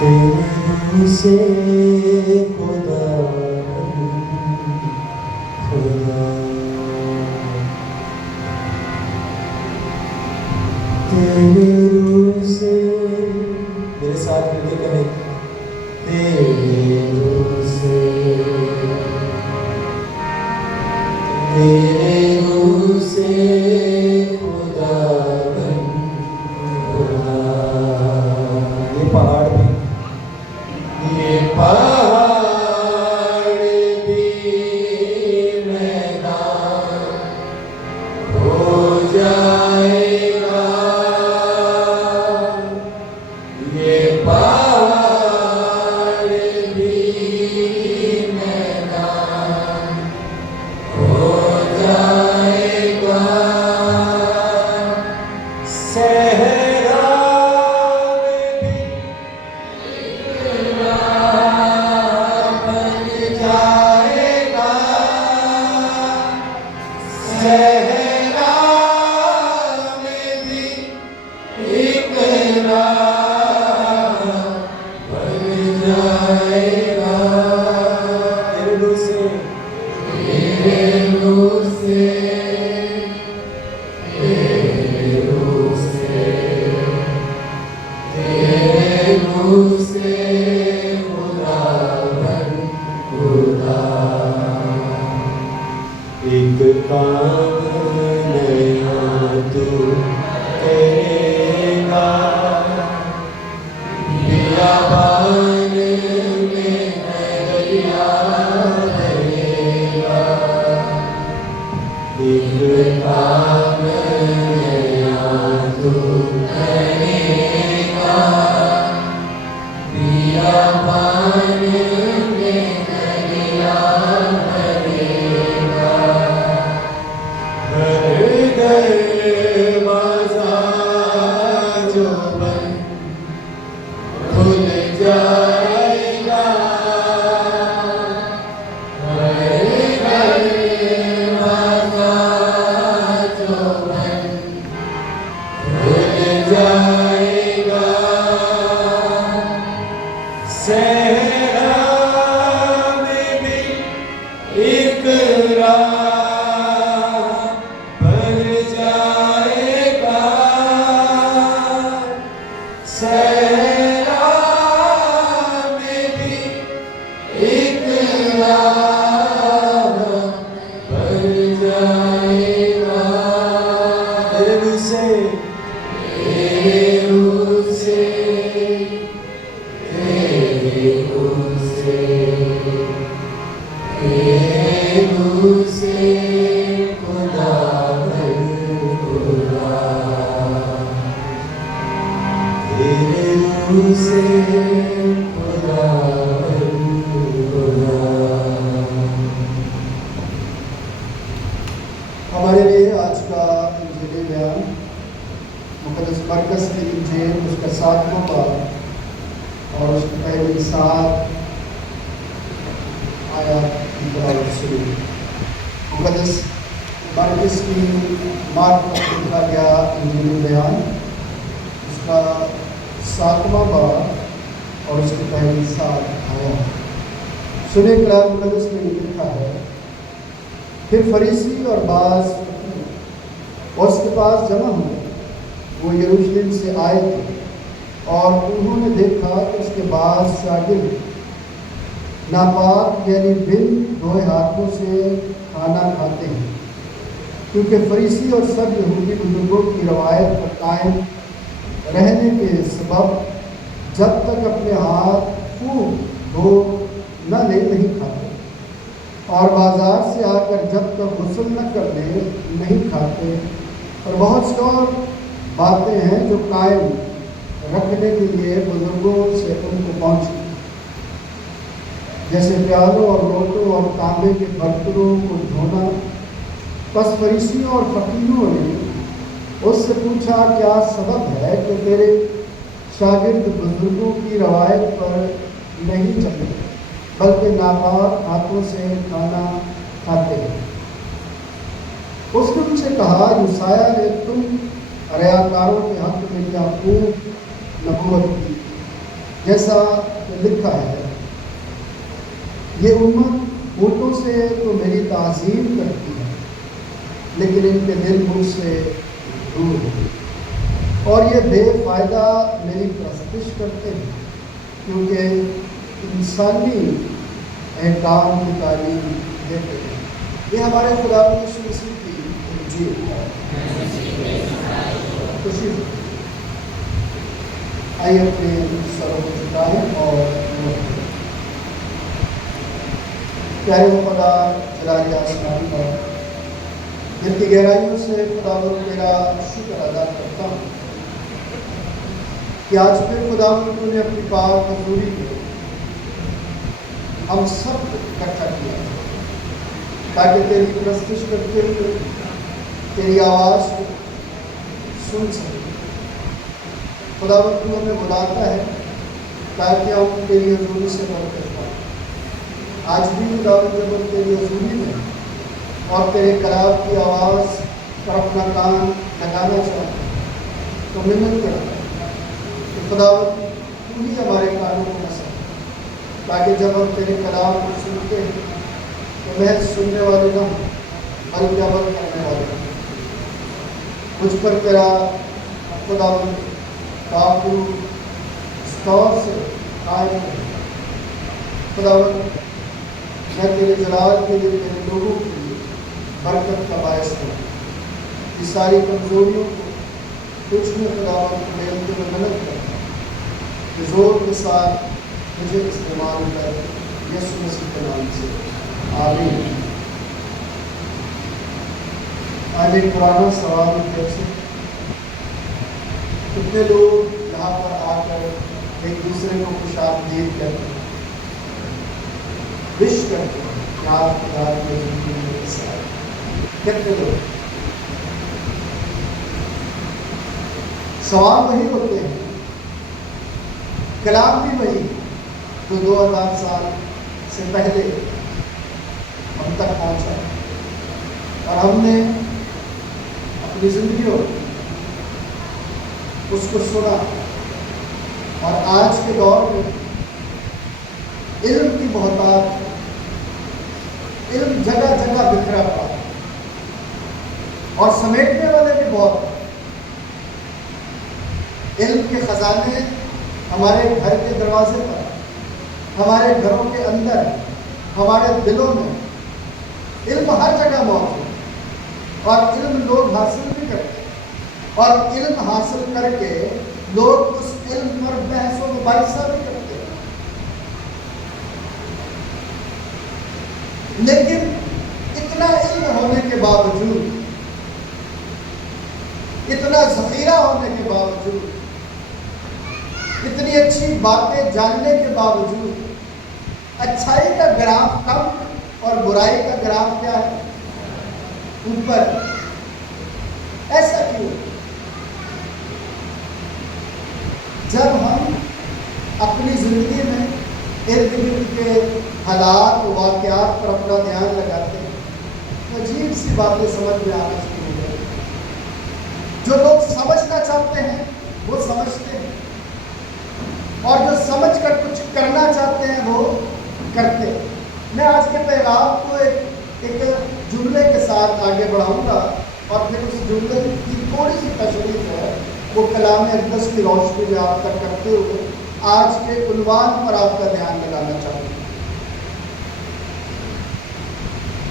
تیرے سے خدا خدا تیرے روح سے، میرے ساتھ مل کے کہیں تیرے روح سے، تیرے روح سے خدا بن خدا. یہ پہاڑ بھی، یہ پہاڑ بھی میدان ہو جائے گا، یہ پہاڑ بھی میدان ہو جائے گا. صحرا میں بھی بن جائے گا، صحرا میں بھی ایک راہ بن جائے گا. تیرے روح سے، تیرے روح سے، تیرے روح سے، تیرے روح سے خدا بن خدا. ایک کام نیا تو کرے گا، بیابان میں دریا بہے گا. ایک کام نیا تو کرے گا، بیابان میں دریا بہے گا. ہر دروازہ جو بند کھل جائے گا، ہر دروازہ جو بند کھل جائے گا. صحرا میں بھی ایک راہ بن جائے گا، صحرا میں بھی ایک راہ بن جائے گا. تیرے روح سے، تیرے روح سے، تیرے روح سے، تیرے روح سے خدا بن خدا. تیرے روح سے خدا بن خدا. ہمارے لیے آج کا انجیلی بیان مقدس مرکز کی انجیل اس کا 7واں باب اور اس کی پہلی 7 آیات کی تلاوت سے. مقدس مرکز کی مارک پر لکھا گیا انجیلی بیان اس کا 7واں باب اور اس کی پہلی 7 آیات. سنیں کلام مقدس میں لکھا ہے، پھر فریسی اور بعض فقیہ اس کے پاس جمع ہوئے. وہ یروشلم سے آئے تھے اور انہوں نے دیکھا کہ اس کے بعض شاگرد ناپاک یعنی بن دھوئے ہاتھوں سے کھانا کھاتے ہیں، کیونکہ فریسی اور سب یہودی بزرگوں کی روایت پر قائم رہنے کے سبب جب تک اپنے ہاتھ خوب دھو نہ لے نہیں کھاتے، اور بازار سے آ کر جب تک غسل نہ کر لے نہیں کھاتے. اور بہت سی اور باتیں ہیں جو قائم رکھنے کے لیے بزرگوں سے ان کو پہنچی، جیسے پیالوں اور لوٹوں اور تانبے کے برتنوں کو دھونا. پس فریسیوں اور فقیہوں نے اس سے پوچھا، کیا سبب ہے کہ تیرے شاگرد بزرگوں کی روایت پر نہیں چلتے بلکہ ناپاک ہاتھوں سے کھانا کھاتے ہیں؟ اس نے ان سے کہا، یسایہ نے تم ریاکاروں کے حق میں کیا خوب نبوت کی جیسا لکھا ہے، یہ امت ہونٹوں سے تو میری تعظیم کرتی ہے لیکن ان کے دل مجھ سے دور ہے، اور یہ بے فائدہ میری پرستش کرتے ہیں کیونکہ انسانی احکام کی تعلیم دیتے ہیں۔ یہ ہمارے خدا یسوع مسیح کی انجیل ہے۔ خوشی آئیے اپنے سروں کو جھکائیں اور پیارے خدا جلالی آسمان پر دل کی گہرائیوں سے خدا تیرا شکر ادا کرتا ہوں کہ آج پھر خدا تو نے اپنی پاک حضوری میں ہم سب کو اکٹھا کیا تاکہ تیری پرستش کرتے ہوئے تیری آواز کو سن سکیں۔ خدا تو ہمیں بلاتا ہے تاکہ ہم تیری حضوری سے برکت پائیں۔ آج بھی خدا جب ہم تیری حضوری میں اور تیرے کلام کی آواز پر اپنا کام لگانا چاہتے ہیں تو منت کرتا ہے کہ خدا تو ہی ہمارے کانوں کو نہ سکے، تاکہ جب ہم تیرے کلام کو سنتے ہیں تو محض سننے والے نہ ہوں بلکہ عمل کرنے والے ہوں۔ مجھ پر تیرا خدا کافی اس طور سے قائم ہے خدا میں تیرے جلال کے لیے تیرے لوگوں کے لیے برکت کا باعث ہوں۔ یہ ساری کمزوریوں کو تجھ میں خدا میلتے ہوئے مدد کرتا کہ زور کے ساتھ مجھے استعمال کر، یسوع مسیح کے نام سے آمین۔ آج ایک پرانا سوال جیسے کتنے لوگ یہاں پر آ کر ایک دوسرے کو خوش آمدید کرتے ہیں، وش کرتے ہیں کہ آپ کی رات میں زندگی میں حصہ ہے؟ کتنے لوگ؟ سوال وہی ہوتے ہیں، کلام بھی وہی جو 2000 سال سے پہلے ہم تک پہنچا اور ہم نے اپنی زندگیوں اس کو سنا، اور آج کے دور میں علم کی بہتات، علم جگہ جگہ بکھرا پڑا اور سمیٹنے والے بھی بہت ہیں۔ علم کے خزانے ہمارے گھر کے دروازے پر، ہمارے گھروں کے اندر، ہمارے دلوں میں علم ہر جگہ موجود ہے، اور علم لوگ حاصل بھی کرتے ہیں، اور علم حاصل کر کے لوگ اس علم پر بحث و مباحثہ بھی کرتے ہیں۔ لیکن اتنا علم ہونے کے باوجود، اتنا ذخیرہ ہونے کے باوجود، اتنی اچھی باتیں جاننے کے باوجود اچھائی کا گراف کم اور برائی کا گراف کیا ہے؟ اوپر۔ ایسا کیوں؟ جب ہم اپنی زندگی میں ارد گرد کے حالات و واقعات پر اپنا دھیان لگاتے ہیں تو عجیب سی باتیں سمجھ میں آنا شروع ہو جاتی ہیں۔ جو لوگ سمجھنا چاہتے ہیں وہ سمجھتے ہیں، اور جو سمجھ کر کچھ کرنا چاہتے ہیں وہ کرتے ہیں۔ میں آج کے پیغام کو ایک جملے کے ساتھ آگے بڑھاؤں گا، اور پھر اس جملے کی تھوڑی سی تشریح ہے وہ کلام اقدس کی روشنی میں آپ تک کرتے ہوئے آج کے عنوان پر آپ کا دھیان لگانا چاہوں گا۔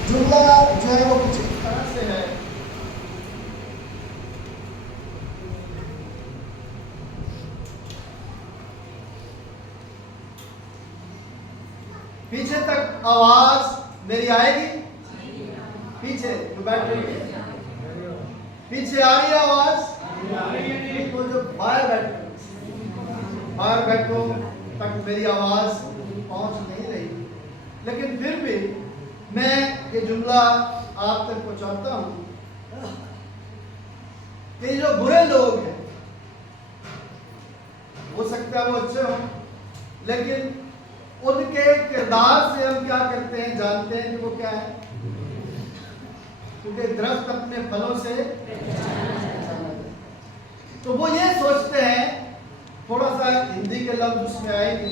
جملہ جو ہے وہ کچھ اس طرح سے ہے، پیچھے تک آواز میری آئے گی؟ پیچھے جو بیٹھ رہی ہے پیچھے آ رہی ہے آواز؟ تو جو باہر بیٹھو تک میری آواز پہنچ نہیں رہی، لیکن پھر بھی میں یہ جملہ آپ تک پہنچاتا ہوں کہ جو برے لوگ ہیں ہو سکتا ہے وہ اچھے ہوں، لیکن ان کے کردار سے ہم کیا کرتے ہیں؟ جانتے ہیں کہ وہ کیا ہے، کیونکہ درخت اپنے پھلوں سے تو وہ یہ سوچتے ہیں تھوڑا سا ہندی کے لفظ اس میں آئے گے،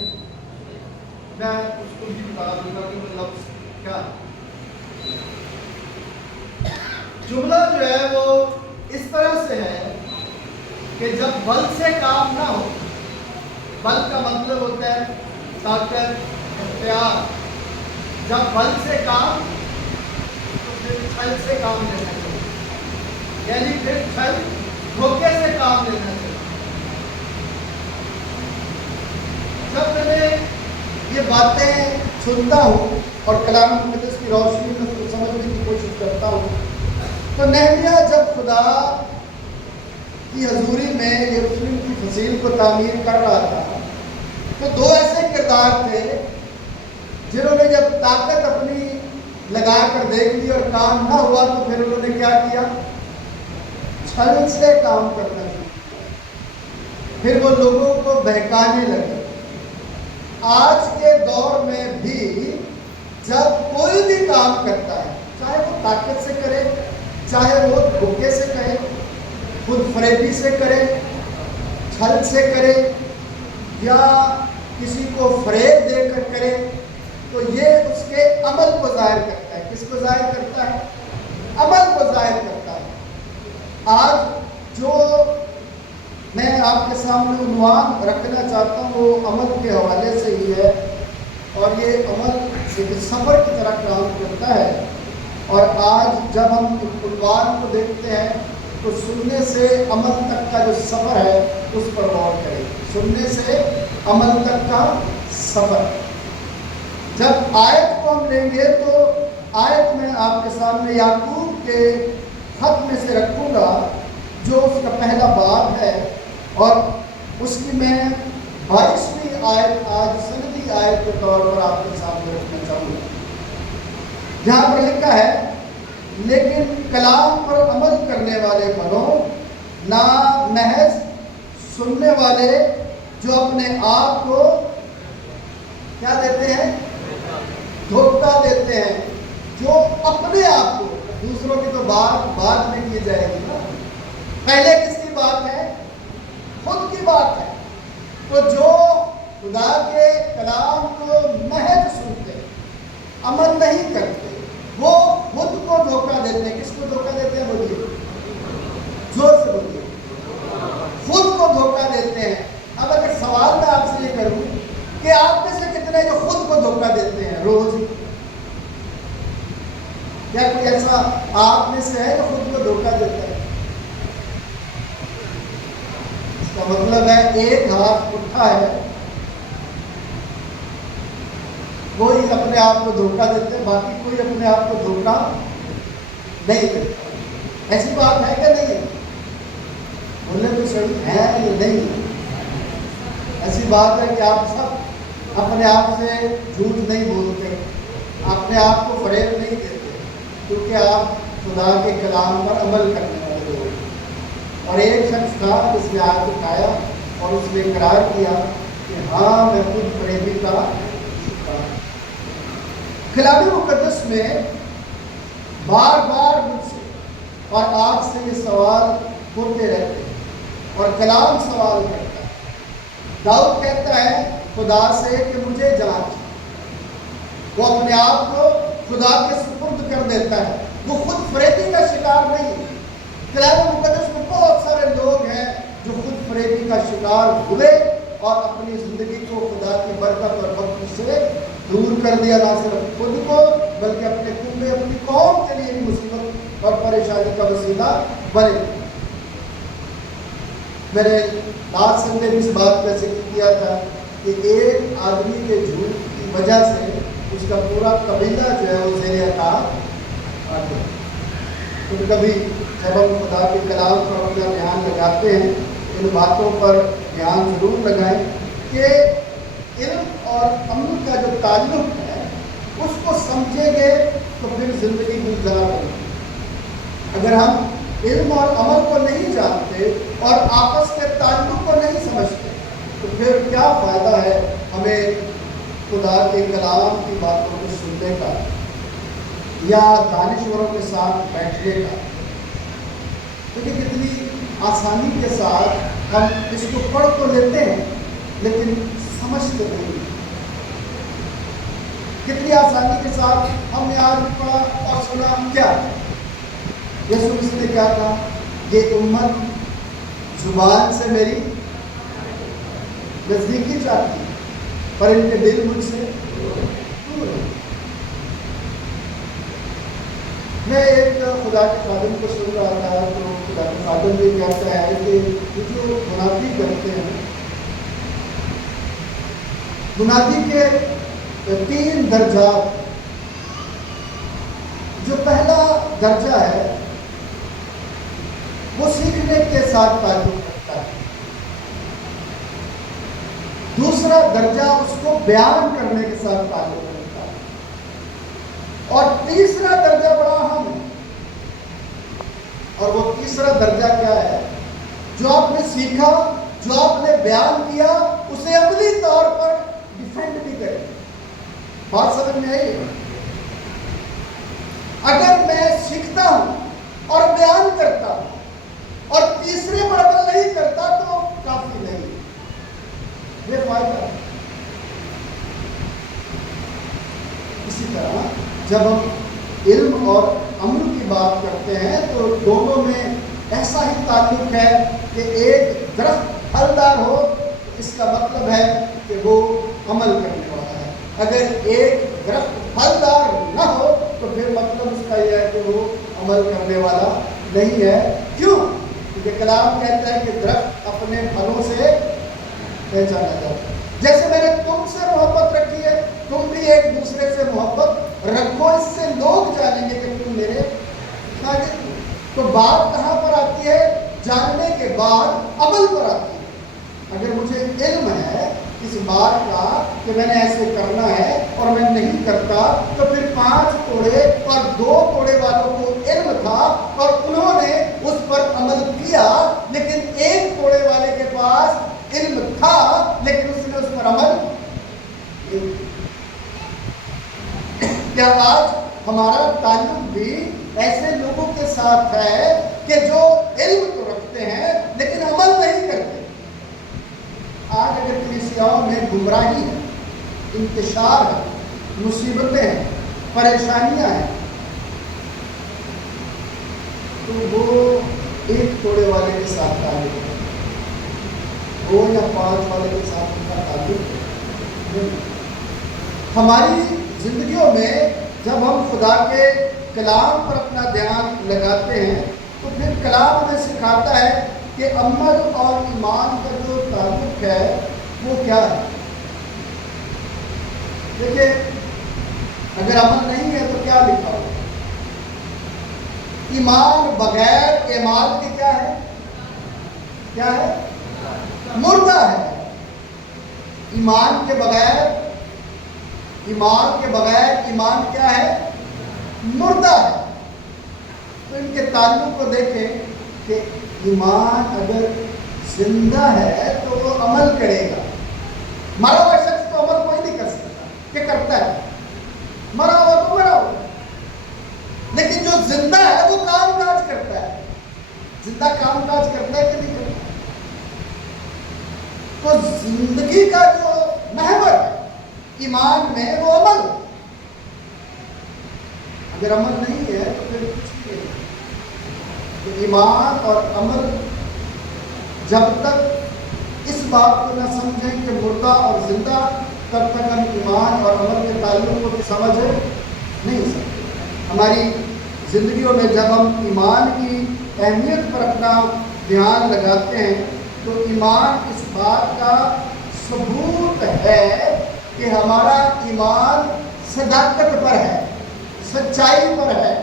میں اس کو بھی بتا دوں گا کہ وہ لفظ کیا ہے۔ جملہ جو ہے وہ اس طرح سے ہے کہ جب بل سے کام نہ ہو، بل کا مطلب ہوتا ہے طاقت، اختیار، جب بل سے کام تو پھر چھل سے کام لینا چاہیے، یعنی پھر چھل دھوکے سے کام لینا چاہیے۔ جب میں یہ باتیں سنتا ہوں اور کلام مقدس کی روشنی میں اس کو سمجھنے کی کوشش کرتا ہوں، تو نہمیہ جب خدا کی حضوری میں یروشلم کی فصیل کو تعمیر کر رہا تھا، تو دو ایسے کردار تھے جنہوں نے جب طاقت اپنی لگا کر دیکھ لی اور کام نہ ہوا تو پھر انہوں نے کیا کیا؟ چھل سے کام کرنا شروع کیا، پھر وہ لوگوں کو بہکانے لگے۔ آج کے دور میں بھی جب کوئی بھی کام کرتا ہے، چاہے وہ طاقت سے کرے، چاہے وہ دھوکے سے کرے، خود فریبی سے کرے، چھل سے کرے، یا کسی کو فریب دے کر کرے، تو یہ اس کے عمل کو ظاہر کرتا ہے۔ کس کو ظاہر کرتا ہے؟ عمل کو ظاہر کرتا ہے۔ آج جو میں آپ کے سامنے عنوان رکھنا چاہتا ہوں وہ عمل کے حوالے سے ہی ہے، اور یہ عمل ایک سفر کی طرح کام کرتا ہے۔ اور آج جب ہم عنوان کو دیکھتے ہیں تو سننے سے عمل تک کا جو سفر ہے اس پر غور کریں۔ سننے سے عمل تک کا سفر۔ جب آیت کو ہم لیں گے تو آیت میں آپ کے سامنے یعقوب کے خط میں سے رکھوں گا جو اس کا پہلا باب ہے، اور اس کی میں 22ویں آیت آج سندی آیت کے طور پر آپ کے سامنے رکھنا چاہوں گا، جہاں پر لکھا ہے، لیکن کلام پر عمل کرنے والے بنو، نہ محض سننے والے جو اپنے آپ کو کیا دیتے ہیں؟ دھوکہ دیتے ہیں، جو اپنے آپ کو، دوسروں کی تو بات بعد میں کی جائے گی نا، پہلے کس کی بات ہے؟ خود کی بات ہے۔ تو جو خدا کے کلام کو محض سنتے، عمل نہیں کرتے، وہ خود کو دھوکہ دیتے ہیں۔ کس کو دھوکہ دیتے ہیں؟ بولیے، زور سے بولیے، خود کو دھوکہ دیتے ہیں۔ اب اگر سوال میں آپ سے یہ کروں کہ آپ میں سے کتنے جو خود کو دھوکہ دیتے ہیں روز؟ کیا کوئی ایسا آپ میں سے ہے جو خود کو دھوکہ دیتا ہے؟ اس کا مطلب ہے ایک ہاتھ اٹھا ہے، وہی اپنے آپ کو دھوکہ دیتے ہیں، باقی کوئی اپنے آپ کو دھوکہ نہیں دیتا۔ ایسی بات ہے کہ نہیں ہے؟ بولے تو صحیح ہے یا نہیں؟ ایسی بات ہے کہ آپ سب اپنے آپ سے جھوٹ نہیں بولتے، اپنے آپ کو فریب نہیں دیتے، کیونکہ آپ خدا کے کلام پر عمل کرنے والے لوگ۔ اور ایک شخص تھا جس نے ہاتھ اٹھایا اور اس نے اقرار کیا کہ ہاں میں خود فریبی کا شکار۔ کلام مقدس میں بار بار مجھ سے اور آپ سے یہ سوال ہوتے رہتے ہیں، اور کلام سوال کرتا ہے۔ داؤد کہتا ہے خدا سے کہ مجھے جانچ۔ وہ اپنے آپ کو خدا کے سپرد کر دیتا ہے، وہ خود فریبی کا شکار نہیں ہے۔ کلام مقدس میں بہت سارے لوگ ہیں جو خود فریبی کا شکار ہوئے اور اپنی زندگی کو خدا کی برکت اور وقت سے دور کر دیا، نہ صرف خود کو بلکہ اپنے کنبے، اپنی قوم کے لیے بھی مصیبت اور پریشانی کا وسیلہ بنے۔ میں نے لاسٹ سنڈے بھی اس بات کا ذکر کیا تھا کہ ایک آدمی کے جھوٹ کی وجہ سے اس کا پورا قبیلہ جو ہے وہ زیر اطاعت آ گیا۔ تو کبھی جب ہم خدا کے کلام پر اپنا دھیان لگاتے ہیں، ان باتوں پر دھیان ضرور لگائیں کہ علم اور عمل کا جو تعلق ہے اس کو سمجھیں گے تو پھر زندگی گلزار ہوگی۔ اگر ہم علم اور عمل کو نہیں جانتے اور آپس کے تعلق کو نہیں سمجھتے تو پھر کیا فائدہ ہے ہمیں خدا کے کلام کی باتوں کو سننے کا یا دانشوروں کے ساتھ بیٹھنے کا؟ کیونکہ کتنی آسانی کے ساتھ ہم اس کو پڑھ تو لیتے ہیں لیکن سمجھتے نہیں. کتنی آسانی کے ساتھ ہم نے آج پڑھا اور سنا. کیا یسوع مسیح نے کیا کہا؟ یہ امت زبان سے میری نزدیکی چاہتی پر ان کے دل مجھ سے دور ہے. میں ایک خدا کے خادم کو سن رہا تھا تو خدا کے خادم یہ کہتا ہے کہ یہ جو منادی کرتے ہیں، منادی کے 3 درجات. جو پہلا درجہ ہے وہ سیکھنے کے ساتھ تعلق رکھتا ہے. دوسرا درجہ اس کو بیان کرنے کے ساتھ تعلق رکھتا ہے. اور تیسرا درجہ بڑا اہم ہے. اور وہ تیسرا درجہ کیا ہے؟ جو آپ نے سیکھا، جو آپ نے بیان کیا، اسے عملی طور پر ڈیفینڈ بھی کرے. بات سمجھ میں آئی؟ اگر میں سیکھتا ہوں اور بیان کرتا ہوں اور تیسرے پر عمل نہیں کرتا تو کافی نہیں. یہ فائدہ ہے. اسی طرح جب ہم علم اور عمل کی بات کرتے ہیں تو دونوں میں ایسا ہی تعلق ہے کہ ایک درخت پھلدار ہو اس کا مطلب ہے کہ وہ عمل کرنے والا ہے. اگر ایک درخت پھلدار نہ ہو تو پھر مطلب اس کا یہ ہے کہ وہ عمل کرنے والا نہیں ہے. کیوں؟ کیونکہ کلام کہتا ہے کہ درخت اپنے پھلوں سے پہچانا جاتا ہے. جیسے میں نے تم سے محبت رکھی ہے، تم بھی ایک دوسرے سے محبت رکھو، اس سے لوگ جانیں گے کہ تم میرے شاگرد ہو. تو بات کہاں پر آتی ہے؟ جاننے کے بعد عمل پر آتی ہے. اگر مجھے علم ہے اس بات کا کہ میں نے ایسے کرنا ہے اور میں نہیں کرتا، تو پھر 5 کوڑے اور 2 کوڑے والوں کو علم تھا اور انہوں نے اس پر عمل کیا، لیکن 1 کوڑے والے کے پاس علم تھا لیکن اس نے اس پر عمل نہیں. کیا آج ہمارا تعلق بھی ایسے لوگوں کے ساتھ ہے کہ جو علم تو رکھتے ہیں لیکن عمل نہیں کرتے؟ آج اگر کلیسیاؤں میں گمراہی ہے، انتشار ہے، مصیبتیں ہیں، پریشانیاں ہیں، تو وہ 1 توڑے والے کے ساتھ تعلق ہے، 2 یا 5 والے کے ساتھ ان کا تعلق نہیں. ہماری زندگیوں میں جب ہم خدا کے کلام پر اپنا دھیان لگاتے ہیں تو پھر کلام ہمیں سکھاتا ہے کہ عمل اور ایمان کا جو تعلق ہے وہ کیا ہے. دیکھیے، اگر عمل نہیں ہے تو کیا لکھا ہو؟ ایمان بغیر اعمال کے کیا ہے؟ کیا ہے؟ مردہ ہے. ایمان کے بغیر ایمان کیا ہے؟ مردہ ہے. تو ان کے تعلق کو دیکھیں کہ ایمان اگر زندہ ہے تو وہ عمل کرے گا. مرا ہوا شخص تو عمل کوئی نہیں کر سکتا. کیا کرتا ہے؟ مرا ہوا تو مرا ہوا. لیکن جو زندہ ہے وہ کام کاج کرتا ہے. زندہ کام کاج کرتا ہے کہ نہیں کرتا؟ تو زندگی کا جو محور ہے ایمان میں وہ عمل. اگر عمل نہیں ہے تو پھر کچھ نہیں. تو ایمان اور عمل جب تک اس بات کو نہ سمجھیں کہ مردہ اور زندہ، تب تک ہم ایمان اور عمل کے تعلق کو سمجھ نہیں سکتے. ہماری زندگیوں میں جب ہم ایمان کی اہمیت پر اپنا دھیان لگاتے ہیں تو ایمان اس بات کا ثبوت ہے کہ ہمارا ایمان صداقت پر ہے، سچائی پر ہے.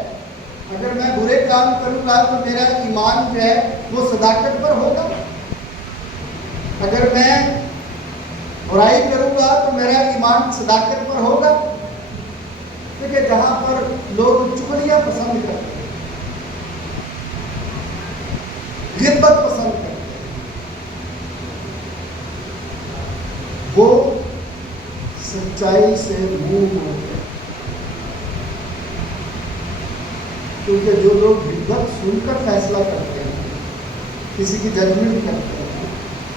اگر میں برے کام کروں گا تو میرا ایمان جو ہے وہ صداقت پر ہوگا. اگر میں برائی کروں گا تو میرا ایمان صداقت پر ہوگا. کیونکہ جہاں پر لوگ چغلیاں پسند کرتے ہیں، غیبت پسند کرتے ہیں، وہ سچائی سے منہ موڑتے ہیں. کیونکہ جو لوگ غیبت سن کر فیصلہ کرتے ہیں، کسی کی ججمنٹ کرتے ہیں،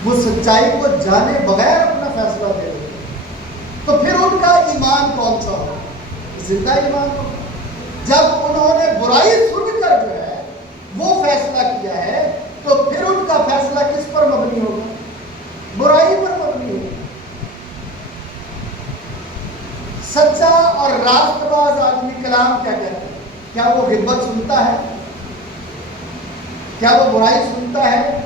وہ سچائی کو جانے بغیر اپنا فیصلہ دے دیتے ہیں، تو پھر ان کا ایمان کون سا ہو؟ زندہ ایمان ہو۔ جب انہوں نے برائی سن کر جو ہے وہ فیصلہ کیا ہے، تو پھر ان کا فیصلہ کس پر مبنی ہوگا؟ برائی پر مبنی ہوگا۔ سچا اور راست باز آدمی کلام کیا کہتا ہے؟ کیا وہ غیبت سنتا ہے؟ کیا وہ برائی سنتا ہے؟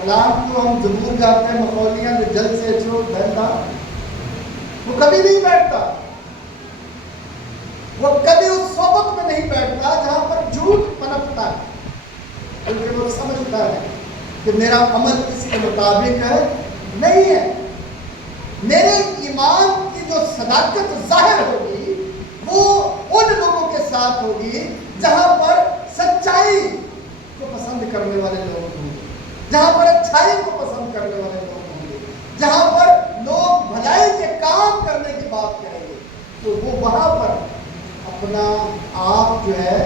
کلام کو ہم زبور جاتے ہیں، مخولیاں جو جل سے چوٹ بہتا، وہ کبھی نہیں بیٹھتا، وہ کبھی اس صحبت میں نہیں بیٹھتا جہاں پر جھوٹ پنپتا ہے، بلکہ وہ سمجھتا ہے کہ میرا عمل اس کے مطابق ہے نہیں ہے۔ میرے ایمان کی جو صداقت ظاہر ہوگی وہ ان لوگوں کے ساتھ ہوگی جہاں پر سچائی کو پسند کرنے والے لوگ ہوں گے، جہاں پر اچھائی کو پسند کرنے والے لوگ ہوں گے، جہاں پر لوگ بھلائی کے کام کرنے کی بات کریں گے، تو وہ وہاں پر اپنا آپ جو ہے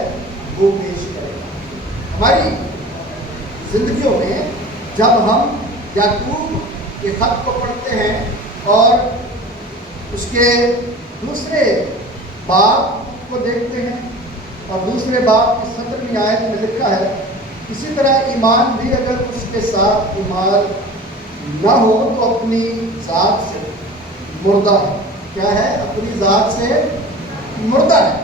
وہ پیش کرے گا۔ ہماری زندگیوں میں جب ہم یعقوب کے خط کو پڑھتے ہیں اور اس کے دوسرے باب کو دیکھتے ہیں، اور دوسرے باب کی 17ویں آیت میں لکھا ہے، اسی طرح ایمان بھی اگر اس کے ساتھ ایمان نہ ہو تو اپنی ذات سے مردہ ہے۔ کیا ہے؟ اپنی ذات سے مردہ ہے۔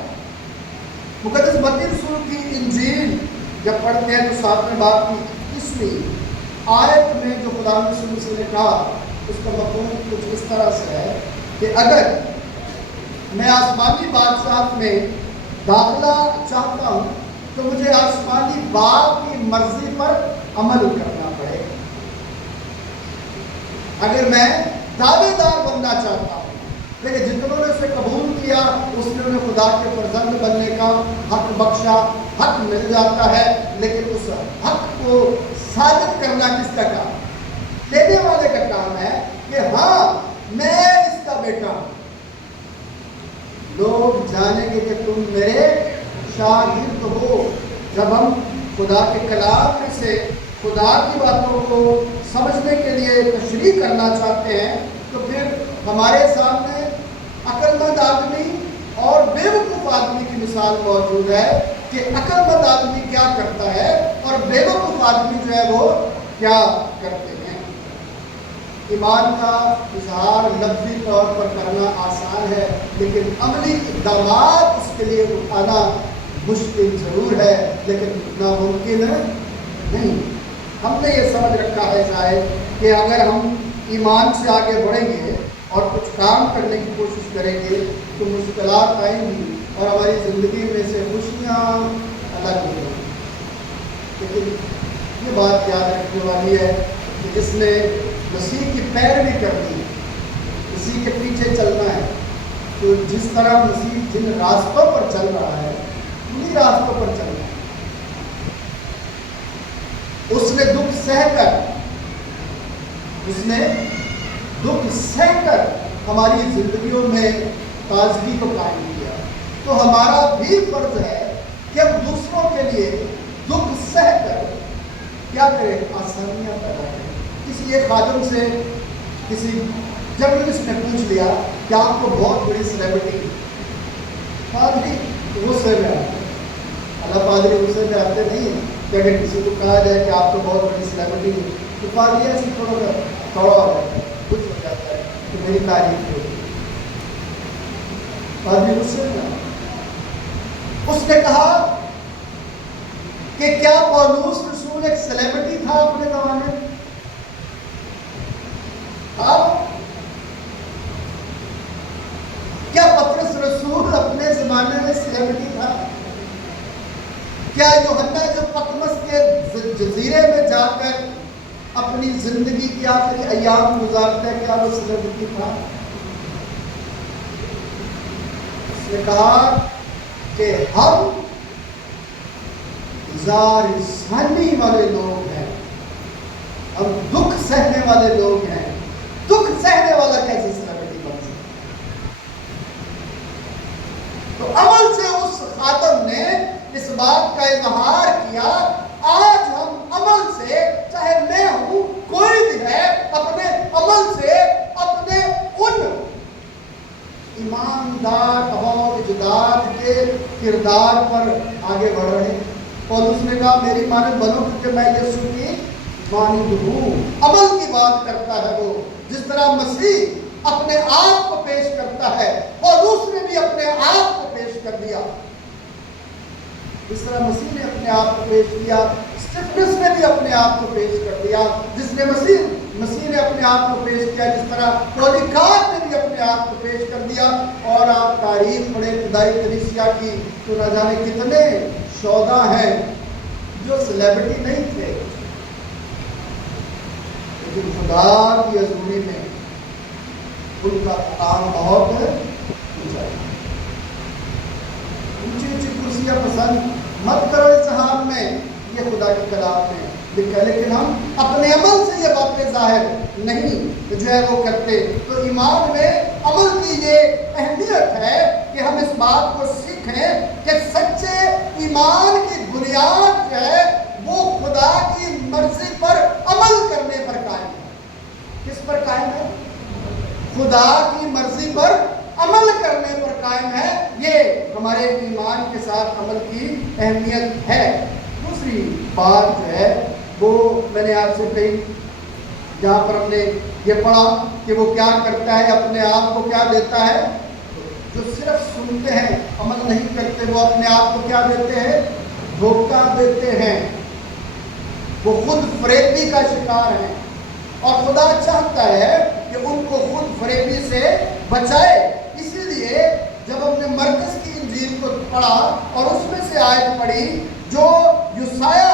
مقدس متی رسول کی انجیل جب پڑھتے ہیں تو 7ویں باب کی 21ویں آیت میں جو خدا رسول نے کہا، اس کا مفہوم کچھ اس طرح سے ہے کہ اگر میں آسمانی بادشاہت میں داخلہ چاہتا ہوں تو مجھے آسمانی باپ کی مرضی پر عمل کرنا پڑے گا۔ اگر میں دعوے دار بننا چاہتا ہوں، لیکن جتنوں نے اسے قبول کیا اس نے انہیں خدا کے فرزند بننے کا حق بخشا۔ حق مل جاتا ہے، لیکن اس حق کو ثابت کرنا کس کا کام؟ لینے والے کا کام ہے کہ ہاں میں اس کا بیٹا ہوں، لوگ جانیں گے کہ تم میرے شاگرد ہو۔ جب ہم خدا کے کلام میں سے خدا کی باتوں کو سمجھنے کے لیے تشریح کرنا چاہتے ہیں تو پھر ہمارے سامنے عقل مند آدمی اور بے وقوف آدمی کی مثال موجود ہے کہ عقل مند آدمی کیا کرتا ہے اور بے وقوف آدمی جو ہے وہ کیا کرتے ہیں۔ ایمان کا اظہار لفظی طور پر کرنا آسان ہے، لیکن عملی اقدامات اس کے لیے اٹھانا مشکل ضرور ہے، لیکن ناممکن نہیں۔ ہم نے یہ سمجھ رکھا ہے شاید کہ اگر ہم ایمان سے آگے بڑھیں گے اور کچھ کام کرنے کی کوشش کریں گے تو مشکلات آئیں گی اور ہماری زندگی میں سے خوشیاں الگ ہو جائیں گی، لیکن یہ بات یاد رکھنے والی ہے کہ جس نے مسیح کی پیروی کرنی ہے، مسیح کے پیچھے چلنا ہے، تو جس طرح مسیح جن راستوں پر چل رہا ہے انہی راستوں پر چلنا ہے۔ اس نے دکھ سہ کر ہماری زندگیوں میں تازگی کو قائم کیا، تو ہمارا بھی فرض ہے کہ ہم دوسروں کے لیے دکھ سہ کر کیا کریں؟ آسانیاں پیدا کریں۔ کسی ایک خادم سے کسی جرنلسٹ نے پوچھ لیا کہ آپ کو بہت بڑی سیلیبریٹی، پادری غصے میں آتے، اللہ پادری غصے میں آتے نہیں ہیں کہ اگر کسی کو کہا جائے کہ آپ کو بہت بڑی سیلیبریٹی ہے تو پادری ایسی تھوڑا ہو جاتا ہے، کچھ ہو جاتا ہے کہ میری تعریف ہوگی۔ پادری غصے میں آتے۔ اس نے کہا کہ کیا پولوس رسول ایک سیلیبریٹی تھا اپنے زمانے میں؟ کیا پطرس رسول اپنے زمانے میں سیلیبریٹی تھا؟ کیا یوحنا جو پتمس کے جزیرے میں جا کر اپنی زندگی کی آخری ایام گزارتا ہے، کیا وہ سیلیبریٹی تھا؟ اس نے کہا کہ ہم اظہار ثانی والے لوگ ہیں، ہم دکھ سہنے والے لوگ ہیں۔ دکھ سہنے والا کیسے سیلیبریٹی بن سکتا؟ تو عمل سے اس خادم نے اس بات کا اظہار کیا، آج ہم عمل سے، چاہے میں ہوں ایماندار اباء اجداد کے کردار پر آگے بڑھ رہے ہیں۔ پولس نے کہا میری مانند بنو کیونکہ میں یسوع کی مانند ہوں۔ عمل کی بات کرتا ہے وہ، جس طرح مسیح اپنے آپ کو پیش کرتا ہے، پولس نے بھی اپنے آپ کو پیش کر دیا۔ جس طرح مسیح نے اپنے آپ کو پیش کیا، اسٹیفنس نے بھی اپنے آپ کو پیش کر دیا۔ جس نے مسیح نے اپنے آپ کو پیش کیا، جس طرح پولیکارپ نے بھی اپنے آپ کو پیش کر دیا۔ اور آپ تاریخ پڑھیں ابتدائی کلیسیا کی تو نہ جانے کتنے شہداء ہیں جو سیلیبریٹی نہیں تھے، لیکن خدا کی حضوری میں ان کا مقام بہت اونچا ہے۔ اونچی اونچی کرسیاں پسند مت کرو اس جہان میں، یہ خدا کے کلام میں لکھا ہے، لیکن ہم اپنے عمل سے یہ باتیں ظاہر نہیں جو ہے وہ کرتے۔ تو ایمان میں عمل کی یہ اہمیت ہے کہ ہم اس بات کو سیکھیں کہ سچے ایمان کی بنیاد جو ہے وہ خدا کی مرضی پر عمل کرنے پر قائم ہے۔ کس پر قائم ہے؟ خدا کی مرضی پر عمل کرنے پر قائم ہے۔ یہ ہمارے ایمان کے ساتھ عمل کی اہمیت ہے۔ دوسری بات جو ہے وہ میں نے آپ سے کہی، جہاں پر ہم نے یہ پڑھا کہ وہ کیا کرتا ہے، اپنے آپ کو کیا دیتا ہے۔ جو صرف سنتے ہیں عمل نہیں کرتے، وہ اپنے آپ کو کیا دیتے ہیں؟ دھوکہ دیتے ہیں۔ وہ خود فریبی کا شکار ہیں، اور خدا چاہتا ہے کہ ان کو خود فریبی سے بچائے۔ اسی لیے جب ہم نے مرکز کی انجیل کو پڑھا اور اس میں سے آیت پڑھی جو یوسایا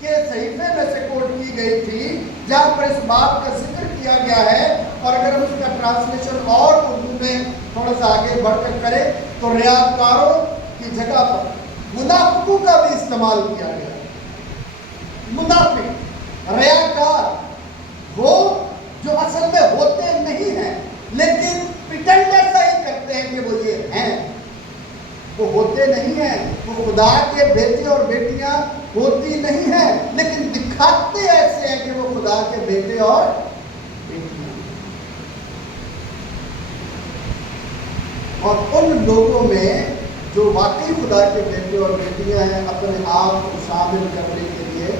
کے صحیفے میں سے کوٹ کی گئی تھی، جہاں پر اس بات کا ذکر کیا گیا ہے، اور اگر ہم اس کا ٹرانسلیشن اور اردو میں تھوڑا سا آگے بڑھ کر کریں تو ریاکاروں کی جگہ پر منافقوں کا بھی استعمال کیا گیا۔ منافق، ریاکار، وہ جو اصل میں ہوتے نہیں ہیں لیکن پریٹینڈ ایسا ہی کرتے ہیں کہ وہ یہ ہیں، وہ ہوتے نہیں ہیں، وہ خدا کے بیٹے اور بیٹیاں ہوتی نہیں ہیں، لیکن دکھاتے ایسے ہیں کہ وہ خدا کے بیٹے اور بیٹیاں۔ اور ان لوگوں میں جو واقعی خدا کے بیٹے اور بیٹیاں ہیں، اپنے آپ کو شامل کرنے کے لیے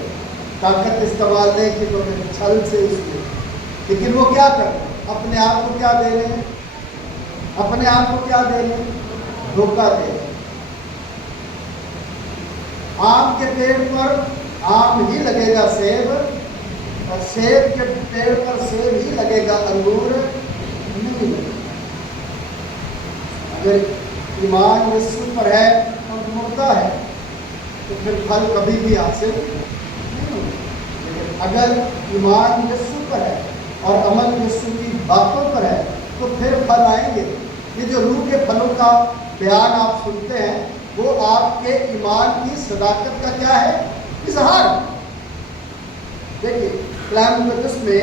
طاقت استعمال نہیں کی، تو پھر چھل سے اس لیے، لیکن وہ کیا کر رہے ہیں؟ اپنے آپ کو کیا دے رہے ہیں؟ اپنے آپ کو کیا دے رہے ہیں؟ دھوکہ دے رہے ہیں۔ آم کے پیڑ پر آم ہی لگے گا سیب، اور سیب کے پیڑ پر سیب ہی لگے گا، انگور نہیں لگے گا۔ اگر ایمان یسوع پر ہے اور مردہ ہے تو پھر پھل کبھی بھی حاصل نہیں ہوگا، لیکن اگر ایمان یسوع پر ہے اور عمل یسوع کی باتوں پر ہے تو پھر پھل آئیں گے۔ یہ جو روح کے پھلوں کا بیان آپ سنتے ہیں وہ آپ کے ایمان کی صداقت کا کیا ہے؟ اظہار۔ دیکھیے کلام مقدس میں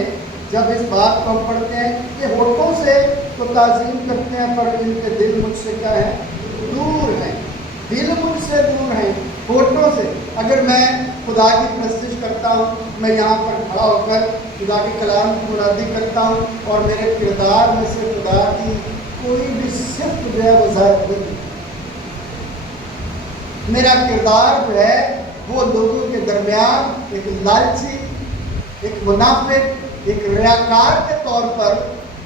جب اس بات کو ہم پڑھتے ہیں کہ ہوٹوں سے تو تعظیم کرتے ہیں پر ان کے دل مجھ سے کیا ہے؟ دور ہیں۔ دل مجھ سے دور ہیں، ہوٹوں سے۔ اگر میں خدا کی پرستش کرتا ہوں، میں یہاں پر کھڑا ہو کر خدا کے کلام کی منادی کرتا ہوں، اور میرے کردار میں سے خدا کی کوئی بھی صفت جو ہے وہ ظاہر نہیں، میرا کردار جو ہے وہ لوگوں کے درمیان ایک لالچی، ایک منافق، ایک ریاکار کے طور پر،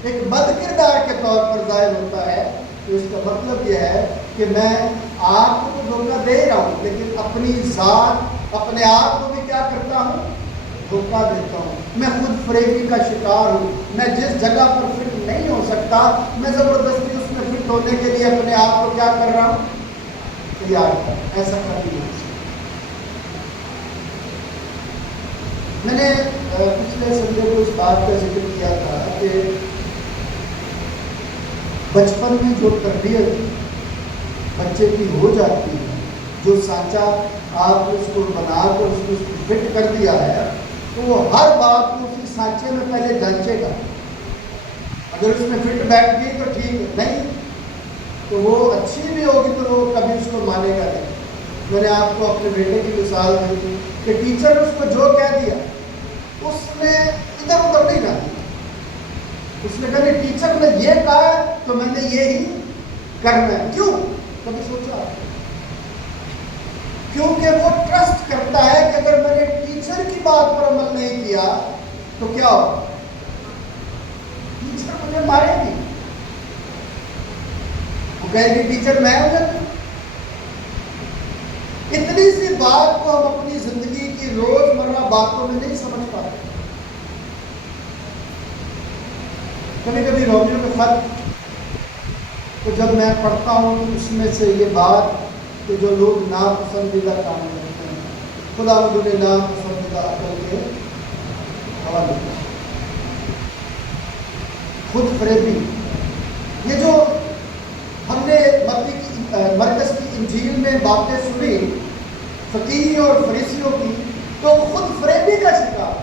ایک بد کردار کے طور پر ظاہر ہوتا ہے، تو اس کا مطلب یہ ہے کہ میں آپ کو تو دھوکہ دے رہا ہوں، لیکن اپنی ذات، اپنے آپ کو بھی کیا کرتا ہوں؟ دھوکہ دیتا ہوں۔ میں خود فریبی کا شکار ہوں۔ میں جس جگہ پر فٹ نہیں ہو سکتا، میں زبردستی اس میں فٹ ہونے کے لیے اپنے آپ کو کیا کر رہا ہوں؟ تیار کر۔ ایسا کبھی نہیں ہو سکتا۔ میں نے پچھلے سنڈے کو اس بات کا ذکر کیا تھا کہ بچپن میں جو تربیت بچے کی ہو جاتی ہے، جو سانچہ آپ نے اس کو بنا کر اس کو فٹ کر دیا ہے، تو وہ ہر بات کو اسی سانچے میں پہلے جانچے گا۔ اگر اس میں فٹ بیٹھ گئی تو ٹھیک ہے، نہیں تو وہ اچھی بھی ہوگی تو وہ کبھی اس کو مانے گا نہیں۔ میں نے آپ کو اپنے بیٹے کی مثال دی تھی کہ ٹیچر نے اس کو جو کہہ دیا اس نے ادھر ادھر نہیں جانا، اس نے کہا ٹیچر نے یہ کہا تو میں نے یہ ہی کرنا ہے. کیوں؟ کبھی سوچا؟ کیونکہ وہ ٹرسٹ کرتا ہے کہ اگر میں نے ٹیچر کی بات پر عمل نہیں کیا تو کیا ہو؟ ٹیچر مجھے مارے گی. وہ کہے گی ٹیچر میں ہوں گا. اتنی سی بات کو ہم اپنی زندگی کی روزمرہ باتوں میں نہیں سمجھ پاتے. کبھی کبھی رومیو کے خط تو جب میں پڑھتا ہوں تو اس میں سے یہ بات کہ جو لوگ ناپسندیدہ کام کرتے ہیں خدا مند نے ناپسندیدہ عقل کے حوالے دیا. خود فریبی، یہ جو ہم نے مرکز کی انجیل میں باتیں سنی فقیہ اور فریسیوں کی، تو خود فریبی کا شکار،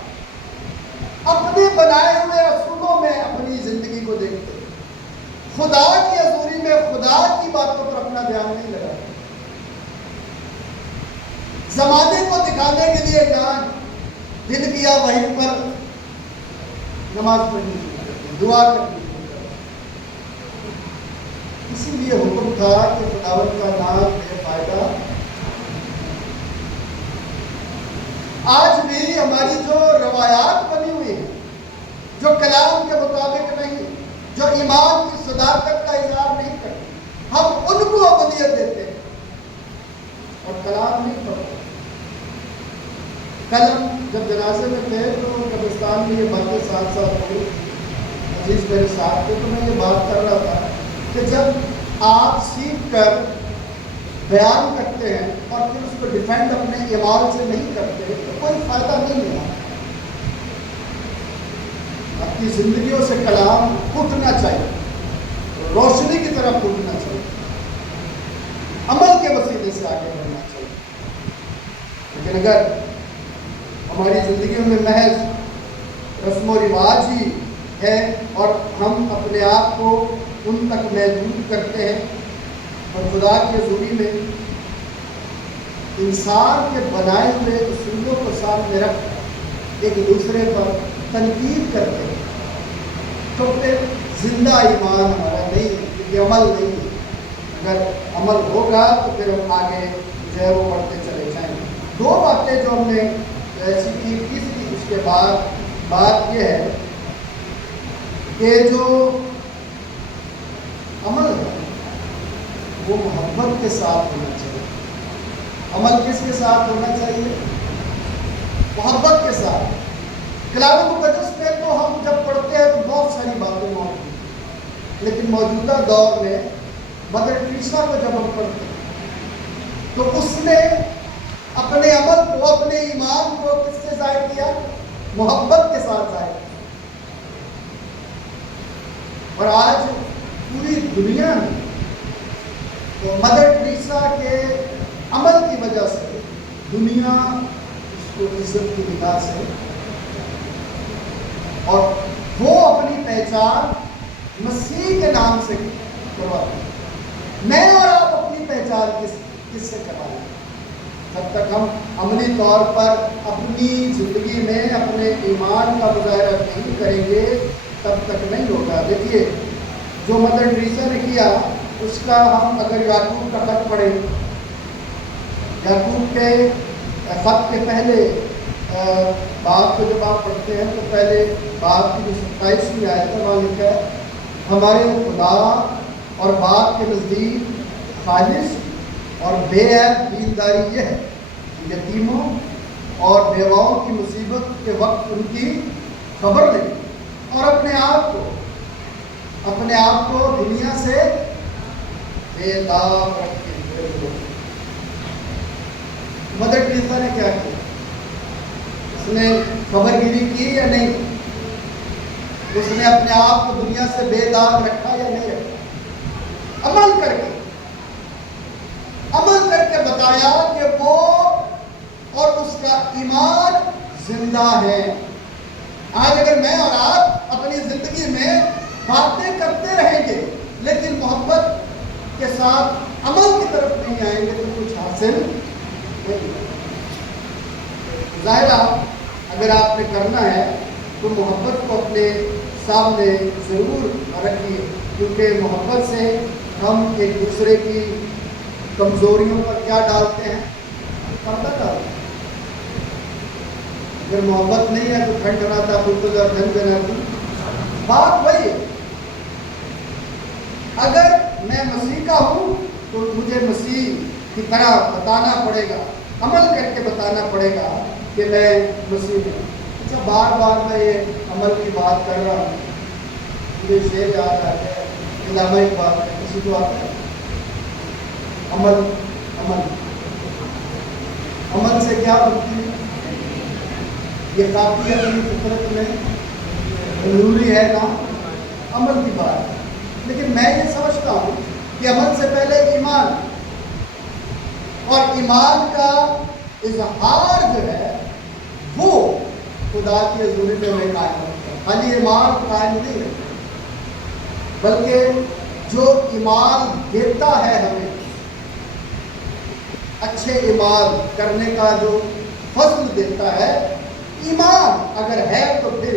اپنے بنائے ہوئے اصولوں میں اپنی زندگی کو دیکھتے، خدا کی حضوری میں خدا کی باتوں پر اپنا دھیان نہیں لگاتے، زمانے کو دکھانے کے لیے جان دل کیا وہیں پر نماز پڑھنی شروع کرتے، دعا کرنی شروع کرتے. اسی لیے حکم تھا کہ خداوند کا نام بے فائدہ. آج بھی ہماری جو روایات بنی ہوئی ہیں، جو کلام کے مطابق نہیں، جو ایمان کی صداقت کا اظہار نہیں کرتے، ہم ان کو ابدیت دیتے ہیں اور کلام نہیں پڑھتے. کل ہم جب جنازے میں تھے تو قبرستان میں یہ باتیں ساتھ ساتھ ہوئی. عزیز میرے ساتھ تھے تو میں یہ بات کر رہا تھا کہ جب آپ سیکھ کر بیان کرتے ہیں اور پھر اس کو ڈیفینڈ اپنے ایمان سے نہیں کرتے تو کوئی فائدہ نہیں ملا. اپنی زندگیوں سے کلام پھوٹنا چاہیے، روشنی کی طرف پھوٹنا چاہیے، عمل کے وسیلے سے آگے بڑھنا چاہیے. لیکن اگر ہماری زندگیوں میں محض رسم و رواج ہی ہے اور ہم اپنے آپ کو ان تک محدود کرتے ہیں اور خدا کی حضوری میں انسان کے بنائے ہوئے اصولوں کو سامنے رکھ ایک دوسرے پر تنقید کرتے ہیں، تو پھر زندہ ایمان ہمارا نہیں ہے، یہ عمل نہیں ہے. اگر عمل ہوگا تو پھر ہم آگے جو ہے وہ بڑھتے چلے جائیں گے. دو باتیں جو ہم نے سیکھی، تیسری اس کے بعد بات یہ ہے کہ جو عمل ہے وہ محبت کے ساتھ ہونا چاہیے. عمل کس کے ساتھ ہونا چاہیے؟ محبت کے ساتھ. کلام مقدس میں تو ہم جب پڑھتے ہیں تو بہت ساری باتیں موجود ہیں، لیکن موجودہ دور میں مدر ٹریسا کو جب ہم پڑھتے ہیں تو اس نے اپنے عمل کو، اپنے ایمان کو کس سے ظاہر کیا؟ محبت کے ساتھ ظاہر کیا. اور آج پوری دنیا میں تو مدر ٹریسا کے عمل کی وجہ سے دنیا اس کو عزت کی نگاہ سے، اور وہ اپنی پہچان مسیح کے نام سے کرواتے ہیں. میں اور آپ اپنی پہچان کس سے کروائیں؟ جب تک ہم عملی طور پر اپنی زندگی میں اپنے ایمان کا مظاہرہ نہیں کریں گے تب تک نہیں ہوگا. دیکھیے جو مدر ٹریسا نے کیا اس کا ہم اگر یعقوب کا خط پڑھیں، یعقوب کے خط کے پہلے باب کو جب آپ پڑھتے ہیں تو پہلے باب کی جو 27ویں آیت ہے وہاں لکھا ہے ہمارے خدا اور باپ کے نزدیک خالص اور بے عیب دینداری یہ ہے کہ یتیموں اور بیواؤں کی مصیبت کے وقت ان کی خبر لیں اور اپنے آپ کو دنیا سے بے داغ رکھیں. مدر ٹریسا نے کیا کیا؟ اس نے خبر گیری کی یا نہیں؟ اس نے اپنے آپ کو دنیا سے بے داغ رکھا یا نہیں رکھا؟ عمل کر کے بتایا کہ وہ اور اس کا ایمان زندہ ہے. آج اگر میں اور آپ اپنی زندگی میں باتیں کرتے رہیں گے لیکن محبت کے ساتھ عمل کی طرف نہیں آئیں گے تو کچھ حاصل نہیں. ظاہر اگر آپ نے کرنا ہے تو محبت کو اپنے سامنے ضرور رکھیے، کیونکہ محبت سے ہم ایک دوسرے کی کمزوریوں پر کیا ڈالتے ہیں؟ پردہ ڈالتے ہیں. اگر محبت نہیں ہے تو ٹھنڈ رہتا بلکل اور ٹھنڈ رہتی. بات وہی ہے. اگر میں مسیح کا ہوں تو مجھے مسیح کی طرح بتانا پڑے گا، عمل کر کے بتانا پڑے گا کہ میں مسیح ہوں. اچھا، بار بار میں یہ عمل کی بات کر رہا ہوں. مجھے شعر یاد آ گیا، علامہ اقبال کا، کسی کو آتا ہے؟ عمل عمل عمل سے کیا بنتی ہے؟ یہ کافی اپنی فطرت میں ضروری ہے نا عمل کی بات. لیکن میں یہ سمجھتا ہوں کہ عمل سے پہلے ایمان، اور ایمان کا اظہار جو ہے وہ خدا کی حضوری میں ہمیں قائم ہوتا ہے. خالی ایمان قائم نہیں ہے، بلکہ جو ایمان دیتا ہے ہمیں اچھے ایمان کرنے کا جو فضل دیتا ہے، ایمان اگر ہے تو پھر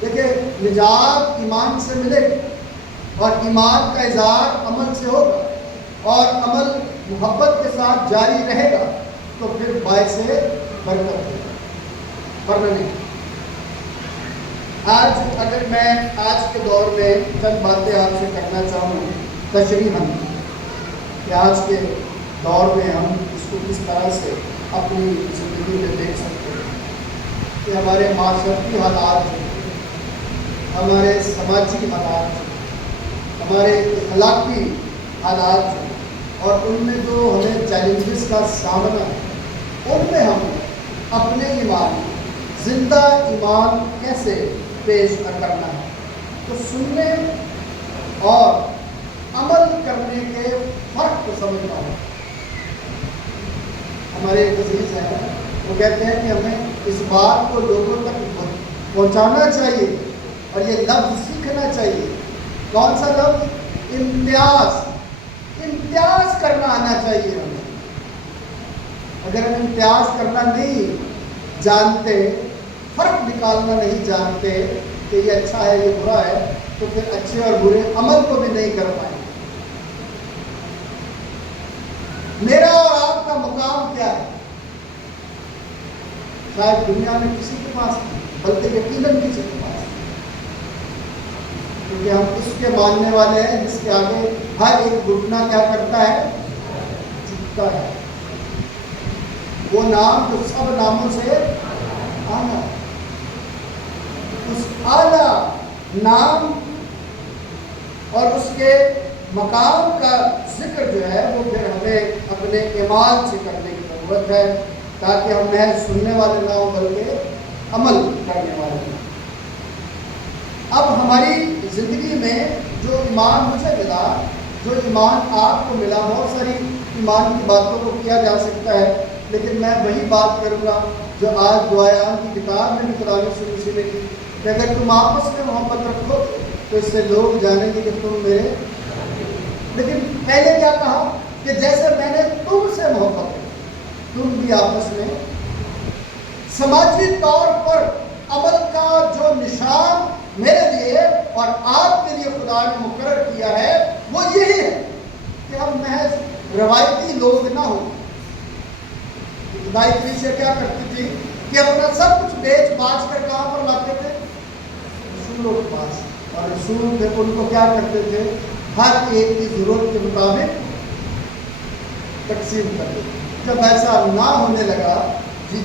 دیکھیں نجات ایمان سے ملے گی، اور ایمان کا اظہار عمل سے ہوگا، اور عمل محبت کے ساتھ جاری رہے گا تو پھر باعث برکت ہوگا، ورنہ نہیں. آج اگر میں آج کے دور میں چند باتیں آپ سے کرنا چاہوں تشریحاً کہ آج کے دور میں ہم اس کو کس طرح سے اپنی زندگی میں دیکھ سکتے ہیں، کہ ہمارے معاشرتی حالات جو ہیں، ہمارے سماجی حالات جو ہیں، ہمارے اخلاقی حالات جو ہیں، اور ان میں جو ہمیں چیلنجز کا سامنا ہے، ان میں ہم اپنے ایمان زندہ ایمان کیسے پیش کرنا ہے. تو سننے اور عمل کرنے کے فرق کو سمجھنا ہوگا. ہمارے ایک عزیز ہیں، وہ کہتے ہیں کہ ہمیں اس بات کو لوگوں تک پہنچانا چاہیے اور یہ لفظ سیکھنا چاہیے. کون سا لفظ؟ امتیاز. امتیاز کرنا آنا چاہیے ہمیں. اگر ہم امتیاز کرنا نہیں جانتے، فرق نکالنا نہیں جانتے کہ یہ اچھا ہے یہ برا ہے، تو پھر اچھے اور برے عمل کو بھی نہیں کر پائیں. میرا اور آپ کا مقام کیا ہے؟ شاید دنیا میں کسی کے پاس نہیں، بلکہ یقیناً کسی کے پاس نہیں، کیونکہ ہم اس کے ماننے والے ہیں جس کے آگے ہر ایک گھٹنا کیا کرتا ہے؟ جھکتا ہے. وہ نام جو سب ناموں سے اعلیٰ، اس اعلیٰ نام اور اس کے مقام کا ذکر جو ہے وہ پھر ہمیں اپنے ایمان سے کرنے کی ضرورت ہے، تاکہ ہم محض سننے والے نہ ہوں بلکہ عمل کرنے والے ہوں. اب ہماری زندگی میں جو ایمان مجھے ملا، جو ایمان آپ کو ملا، بہت ساری ایمان کی باتوں کو کیا جا سکتا ہے، لیکن میں وہی بات کروں گا جو آج دعایان کی کتاب میں بھی خدا یسوع نے کی، کہ اگر تم آپس میں محبت رکھو تو اس سے لوگ جانیں گے کہ تم میرے. لیکن پہلے کیا کہا؟ کہ جیسے میں نے تم سے محبت کی، تم بھی آپس میں. سماجی طور پر عمل کا جو نشان میرے لیے اور آپ کے لیے خدا نے مقرر کیا ہے وہ یہی ہے کہ ہم محض روایتی لوگ نہ ہوں. ابتدائی کلیسیا کیا کرتی تھی کہ اپنا سب کچھ بیچ باچ کر کہاں پر لاتے تھے؟ رسولوں کے پاس. اور رسول پھر ان کو کیا کرتے تھے؟ ہر ایک کی ضرورت کے مطابق تقسیم کرتے تھے. جب ایسا نہ ہونے لگا،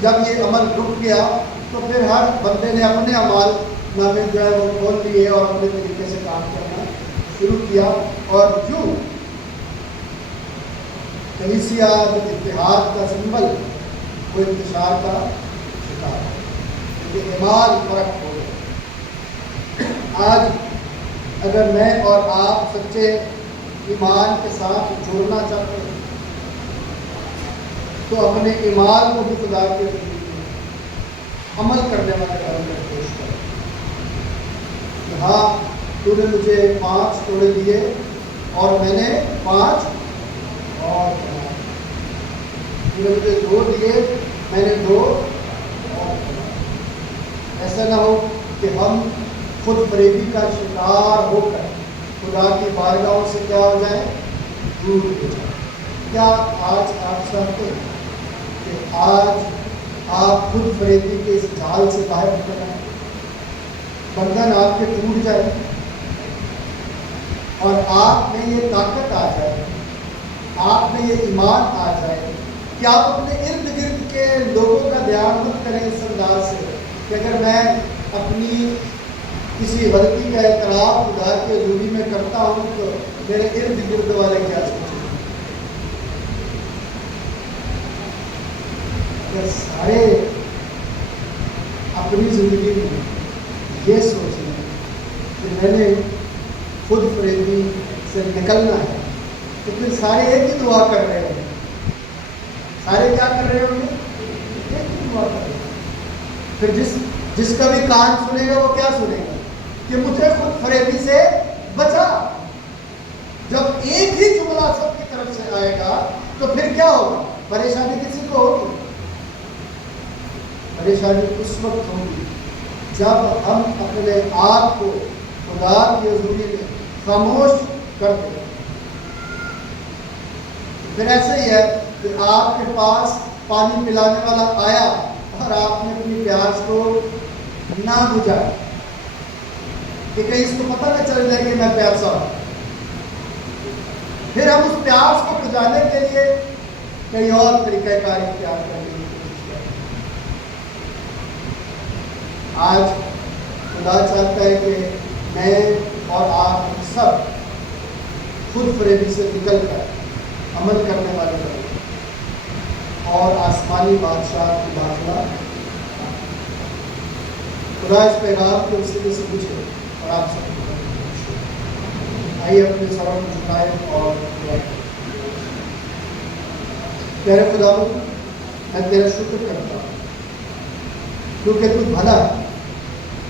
جب یہ عمل رک گیا، تو پھر ہر بندے نے اپنے اعمال نامے جو ہے وہ کھول لیے اور اپنے طریقے سے کام کرنا شروع کیا. اور یوں کلیسیا اتحاد کا سمبل وہ انتشار کا شکار ہے، کیونکہ ایمان فرق ہو گئے. آج اگر میں اور آپ سچے ایمان کے ساتھ جوڑنا چاہتے ہیں تو اپنے ایمان کو بھی خدا کے عمل کرنے والے عمل میں پیش کریں. ہاں، تو نے مجھے 5 توڑے دیے اور میں نے 5 اور بنائے. تو نے مجھے 2 دیے، میں نے 2 اور بنائے. ایسا نہ ہو کہ ہم خود فریبی کا شکار ہو کر خدا کی بارگاہوں سے کیا ہو جائے؟ دور ہو جائے۔ کیا آج آپ چاہتے ہیں کہ آج آپ خود فریبی کے اس جال سے باہر نکل آئیں، بندھن آپ کے ٹوٹ جائے اور آپ میں یہ طاقت آ جائے، آپ میں یہ ایمان آ جائے کہ آپ اپنے ارد گرد کے لوگوں کا دھیان مت کریں اس انداز سے کہ اگر میں اپنی کسی غلطی کا اعتراف خدا کے حضوری میں کرتا ہوں تو میرے ارد گرد والے کیا سوچیں گے؟ اگر سارے اپنی زندگی میں یہ سوچیں کہ میں نے خود فریبی سے نکلنا ہے تو پھر سارے ایک ہی دعا کر رہے ہیں۔ سارے کیا کر رہے ہوں گے؟ ایک ہی دعا کر رہے ہیں۔ پھر جس کا بھی کان سنے گا وہ کیا سنے گا کہ مجھے خود فریبی سے بچا۔ جب ایک ہی جملہ سب کی طرف سے آئے گا تو پھر کیا ہوگا؟ پریشانی کسی کو ہوگی؟ پریشانی اس وقت ہوگی جب ہم اپنے آپ کو خدا کی حضوری میں خاموش کر دیں۔ پھر ایسا ہی ہے کہ آپ کے پاس پانی پلانے والا آیا اور آپ نے اپنی پیاس کو نہ بجھایا کہ کہیں اس کو پتہ نہ چل جائے کہ میں پیاسا ہوں۔ پھر ہم اس پیاس کو بجھانے کے لیے کئی اور طریقہ کار اختیار کرنے کی کوشش کرتے ہیں۔ آج خدا چاہتا ہے کہ میں اور آپ سب خود فریبی سے نکل کر عمل کرنے والے بنیں اور آسمانی بادشاہ کی داخلہ۔ خدا اس پیغام کے وسیلے سے مجھے اور آپ سب کو آئیے اپنے سروں کو جھکائیں اور دعا کریں۔ پیارے خدا میں تیرا شکر کرتا ہوں کیونکہ تو بھلا ہے،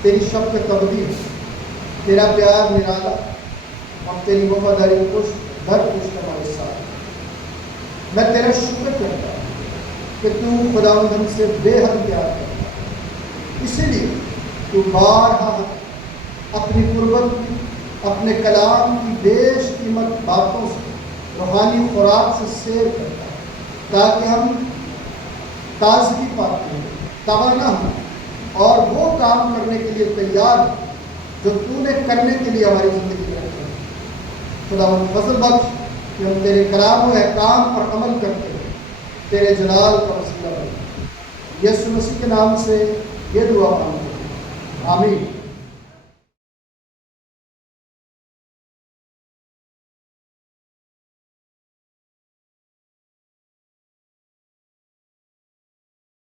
تیری شفقت ابدی ہے، تیرا پیار نرالا اور تیری وفاداری پشت در پشت ہمارے ساتھ۔ میں تیرا شکر کرتا ہوں کہ تو خداوند ہم سے بے حد پیار کرتا ہے، اسی لیے تو بارہا اپنی قربت کی، اپنے کلام کی بیش قیمت باتوں سے، روحانی خوراک سے سیر کرتا ہے تاکہ ہم تازگی پاتے ہیں، توانا ہوں اور وہ کام کرنے کے لیے تیار ہوں جو تو نے کرنے کے لیے ہماری زندگی میں رکھا ہے۔ خداوند فضل بخش کہ ہم تیرے کلام و احکام پر عمل کرتے ہیں، تیرے جلال کا وسیلہ بنے۔ یسوع مسیح کے نام سے یہ دعا مانگتے ہیں، آمین۔